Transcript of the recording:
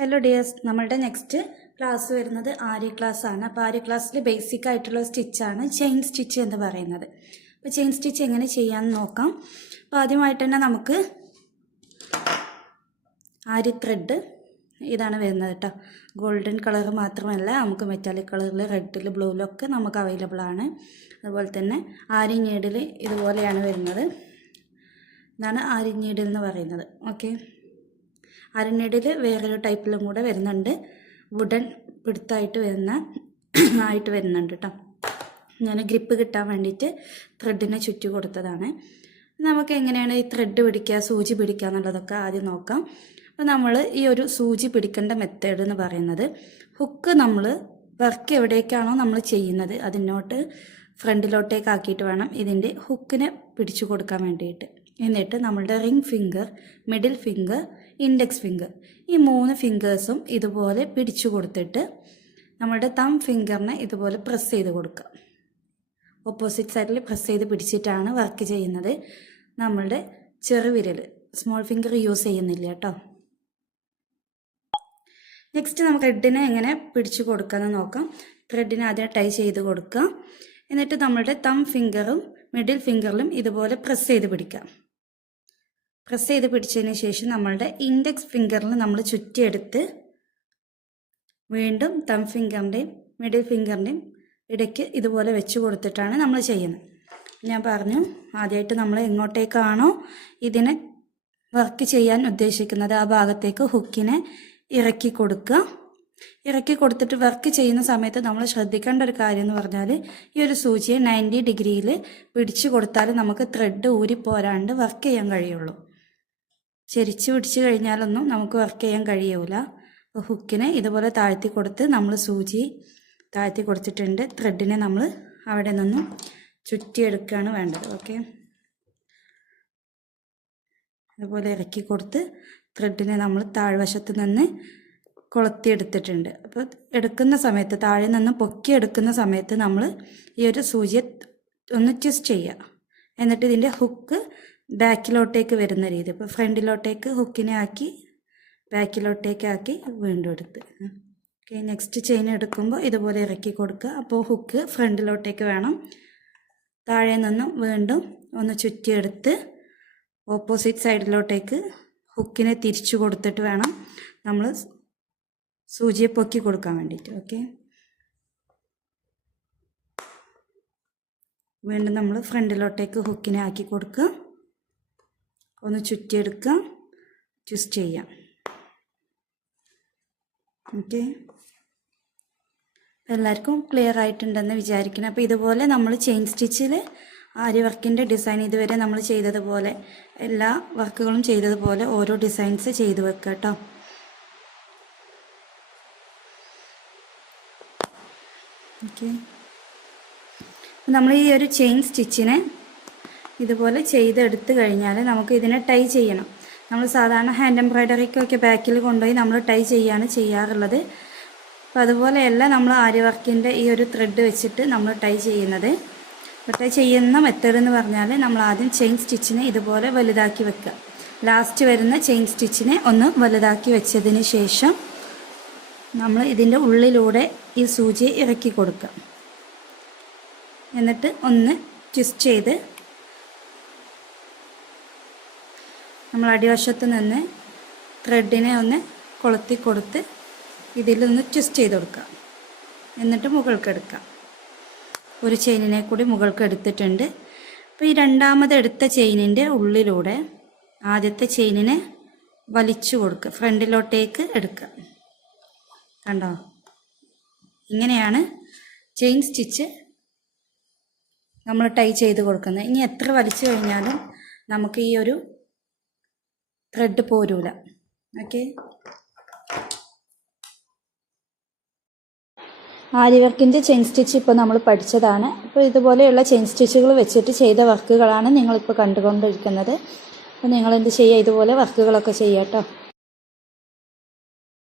Hello dears, നമ്മളുടെ next class വരുന്നത് Arya class ആണ്. അപ്പോൾ ആര്യ ക്ലാസ്സിൽ ബേസിക് ആയിട്ടുള്ള സ്റ്റിച്ചാണ് ചെയിൻ സ്റ്റിച്ച് എന്ന് പറയുന്നത്. അപ്പോൾ ചെയിൻ സ്റ്റിച്ച് എങ്ങനെ ചെയ്യാമെന്ന് നോക്കാം. അപ്പോൾ ആദ്യമായിട്ട് തന്നെ നമുക്ക് ആര്യ ത്രെഡ് ഇതാണ് വരുന്നത് കേട്ടോ. ഗോൾഡൻ കളർ മാത്രമല്ല, നമുക്ക് മെറ്റാലിക് കളറിൽ, റെഡിൽ, ബ്ലൂവിലൊക്കെ നമുക്ക് അവൈലബിൾ ആണ്. അതുപോലെ തന്നെ ആര്യ നീഡിൽ ഇതുപോലെയാണ് വരുന്നത്. ഇതാണ് ആര്യ നീഡിൽ എന്ന് പറയുന്നത്. ഓക്കെ, ആര്യ നീഡിൽ വേറൊരു ടൈപ്പിലും കൂടെ വരുന്നുണ്ട്. വുഡൻ പിടുത്തായിട്ട് വരുന്നുണ്ട് കേട്ടോ. ഞാൻ ഗ്രിപ്പ് കിട്ടാൻ വേണ്ടിയിട്ട് ത്രെഡിനെ ചുറ്റി കൊടുത്തതാണ്. നമുക്ക് എങ്ങനെയാണ് ഈ ത്രെഡ് പിടിക്കുക, സൂചി പിടിക്കുക എന്നുള്ളതൊക്കെ ആദ്യം നോക്കാം. അപ്പോൾ നമ്മൾ ഈ ഒരു സൂചി പിടിക്കേണ്ട മെത്തേഡ് എന്ന് പറയുന്നത്, ഹുക്ക് നമ്മൾ വർക്ക് എവിടേക്കാണോ നമ്മൾ ചെയ്യുന്നത് അതിനോട്ട് ഫ്രണ്ടിലോട്ടേക്ക് ആക്കിയിട്ട് വേണം ഇതിൻ്റെ ഹുക്കിനെ പിടിച്ചു കൊടുക്കാൻ വേണ്ടിയിട്ട്. എന്നിട്ട് നമ്മളുടെ ring finger, middle finger, index finger, ഈ 3 ഫിംഗേഴ്സും ഇതുപോലെ പിടിച്ചു കൊടുത്തിട്ട് നമ്മളുടെ തം ഫിംഗറിനെ ഇതുപോലെ പ്രസ് ചെയ്ത് കൊടുക്കുക. ഓപ്പോസിറ്റ് സൈഡിൽ പ്രസ് ചെയ്ത് പിടിച്ചിട്ടാണ് വർക്ക് ചെയ്യുന്നത്. നമ്മളുടെ ചെറുവിരൽ, സ്മോൾ ഫിംഗർ യൂസ് ചെയ്യുന്നില്ല കേട്ടോ. നെക്സ്റ്റ് നമുക്ക് ത്രെഡിനെ എങ്ങനെ പിടിച്ചു കൊടുക്കാമെന്ന് നോക്കാം. ത്രെഡിനെ ആദ്യം ടൈ ചെയ്ത് കൊടുക്കുക. എന്നിട്ട് നമ്മളുടെ തം ഫിംഗറും മിഡിൽ ഫിംഗറിലും ഇതുപോലെ പ്രസ് ചെയ്ത് പിടിക്കാം. പ്രസ് ചെയ്ത് പിടിച്ചതിന് ശേഷം നമ്മളുടെ ഇൻഡെക്സ് ഫിംഗറിൽ നമ്മൾ ചുറ്റിയെടുത്ത് വീണ്ടും തം ഫിംഗറിൻ്റെയും മിഡിൽ ഫിംഗറിൻ്റെയും ഇടയ്ക്ക് ഇതുപോലെ വെച്ച് കൊടുത്തിട്ടാണ് നമ്മൾ ചെയ്യുന്നത്. ഞാൻ പറഞ്ഞു, ആദ്യമായിട്ട് നമ്മൾ എങ്ങോട്ടേക്കാണോ ഇതിനെ വർക്ക് ചെയ്യാൻ ഉദ്ദേശിക്കുന്നത് ആ ഭാഗത്തേക്ക് ഹുക്കിനെ ഇറക്കി കൊടുക്കുക. ഇറക്കി കൊടുത്തിട്ട് വർക്ക് ചെയ്യുന്ന സമയത്ത് നമ്മൾ ശ്രദ്ധിക്കേണ്ട ഒരു കാര്യം എന്ന് പറഞ്ഞാൽ, ഈ ഒരു സൂചിയെ 90 ഡിഗ്രിയിൽ പിടിച്ചു കൊടുത്താൽ നമുക്ക് ത്രെഡ് ഊരിപ്പോരാണ്ട് വർക്ക് ചെയ്യാൻ കഴിയുള്ളൂ. ചെരിച്ച് പിടിച്ചു കഴിഞ്ഞാലൊന്നും നമുക്ക് വർക്ക് ചെയ്യാൻ കഴിയൂല. അപ്പോൾ ഹുക്കിനെ ഇതുപോലെ താഴ്ത്തി കൊടുത്ത് നമ്മൾ സൂചി താഴ്ത്തി കൊടുത്തിട്ടുണ്ട്. ത്രെഡിനെ നമ്മൾ അവിടെ നിന്നും ചുറ്റിയെടുക്കുകയാണ് വേണ്ടത്. ഓക്കെ, ഇതുപോലെ ഇറക്കി കൊടുത്ത് ത്രെഡിനെ നമ്മൾ താഴ്വശത്ത് നിന്ന് കൊളുത്തിയെടുത്തിട്ടുണ്ട്. അപ്പോൾ എടുക്കുന്ന സമയത്ത്, താഴെ നിന്ന് പൊക്കി എടുക്കുന്ന സമയത്ത് നമ്മൾ ഈ ഒരു സൂചിയെ ഒന്ന് ട്വിസ്റ്റ് ചെയ്യുക. എന്നിട്ട് ഇതിൻ്റെ ഹുക്ക് ബാക്കിലോട്ടേക്ക് വരുന്ന രീതി, ഇപ്പോൾ ഫ്രണ്ടിലോട്ടേക്ക് ഹുക്കിനെ ആക്കി ബാക്കിലോട്ടേക്ക് ആക്കി വീണ്ടും എടുത്ത്. ഓക്കെ, നെക്സ്റ്റ് ചെയിൻ എടുക്കുമ്പോൾ ഇതുപോലെ ഇറക്കി കൊടുക്കുക. അപ്പോൾ ഹുക്ക് ഫ്രണ്ടിലോട്ടേക്ക് വേണം. താഴെ നിന്നും വീണ്ടും ഒന്ന് ചുറ്റിയെടുത്ത് ഓപ്പോസിറ്റ് സൈഡിലോട്ടേക്ക് ഹുക്കിനെ തിരിച്ചു കൊടുത്തിട്ട് വേണം നമ്മൾ സൂചിയെ പൊക്കി കൊടുക്കാൻ വേണ്ടിയിട്ട്. ഓക്കെ, വീണ്ടും നമ്മൾ ഫ്രണ്ടിലോട്ടേക്ക് ഹുക്കിനെ ആക്കി കൊടുക്കുക. ഒന്ന് ചുറ്റിയെടുക്കുക, ട്വിസ്റ്റ് ചെയ്യാം. ഓക്കെ, എല്ലാവർക്കും ക്ലിയർ ആയിട്ടുണ്ടെന്ന് വിചാരിക്കണം. അപ്പോൾ ഇതുപോലെ നമ്മൾ ചെയിൻ സ്റ്റിച്ചിൽ ആര്യ വർക്കിൻ്റെ ഡിസൈൻ ഇതുവരെ നമ്മൾ ചെയ്തതുപോലെ, എല്ലാ വർക്കുകളും ചെയ്തതുപോലെ ഓരോ ഡിസൈൻസ് ചെയ്ത് വെക്കുക കേട്ടോ. ഓക്കെ, നമ്മൾ ഈ ഒരു ചെയിൻ സ്റ്റിച്ചിനെ ഇതുപോലെ ചെയ്തെടുത്ത് കഴിഞ്ഞാൽ നമുക്ക് ഇതിനെ ടൈ ചെയ്യണം. നമ്മൾ സാധാരണ ഹാൻഡ് എംബ്രോയ്ഡറിക്കൊക്കെ ബാക്കിൽ കൊണ്ടുപോയി നമ്മൾ ടൈ ചെയ്യാണ് ചെയ്യാറുള്ളത്. അപ്പോൾ അതുപോലെയല്ല നമ്മൾ ആര്യ വർക്കിൻ്റെ ഈ ഒരു ത്രെഡ് വെച്ചിട്ട് നമ്മൾ ടൈ ചെയ്യുന്നത്. ടൈ ചെയ്യുന്ന മെത്തേഡ് എന്ന് പറഞ്ഞാൽ, നമ്മൾ ആദ്യം ചെയിൻ സ്റ്റിച്ചിനെ ഇതുപോലെ വലുതാക്കി വെക്കുക. ലാസ്റ്റ് വരുന്ന ചെയിൻ സ്റ്റിച്ചിനെ ഒന്ന് വലുതാക്കി വെച്ചതിന് ശേഷം നമ്മൾ ഇതിൻ്റെ ഉള്ളിലൂടെ ഈ സൂചിയെ ഇറക്കി കൊടുക്കുക. എന്നിട്ട് ഒന്ന് ട്വിസ്റ്റ് ചെയ്ത് നമ്മൾ അടിവശത്ത് നിന്ന് ത്രെഡിനെ ഒന്ന് കൊളുത്തി കൊടുത്ത് ഇതിലൊന്ന് ട്വിസ്റ്റ് ചെയ്ത് കൊടുക്കുക. എന്നിട്ട് മുകൾക്ക് എടുക്കുക. ഒരു ചെയിനിനെ കൂടി മുകൾക്ക് എടുത്തിട്ടുണ്ട്. അപ്പോൾ ഈ രണ്ടാമത് എടുത്ത ചെയിനിൻ്റെ ഉള്ളിലൂടെ ആദ്യത്തെ ചെയിനിനെ വലിച്ചു കൊടുക്കുക, ഫ്രണ്ടിലോട്ടേക്ക് എടുക്കുക. കണ്ടോ, ഇങ്ങനെയാണ് ചെയിൻ സ്റ്റിച്ച് നമ്മൾ ടൈ ചെയ്ത് കൊടുക്കുന്നത്. ഇനി എത്ര വലിച്ചു കഴിഞ്ഞാലും നമുക്ക് ഈ ഒരു ത്രെഡ് പോരൂല. ഓക്കെ, ആര്യ വർക്കിൻ്റെ ചെയിൻ സ്റ്റിച്ച് ഇപ്പോൾ നമ്മൾ പഠിച്ചതാണ്. അപ്പോൾ ഇതുപോലെയുള്ള ചെയിൻ സ്റ്റിച്ചുകൾ വെച്ചിട്ട് ചെയ്ത വർക്കുകളാണ് നിങ്ങളിപ്പോൾ കണ്ടുകൊണ്ടിരിക്കുന്നത്. അപ്പോൾ നിങ്ങളെന്ത് ചെയ്യുക, ഇതുപോലെ വർക്കുകളൊക്കെ ചെയ്യുക കേട്ടോ.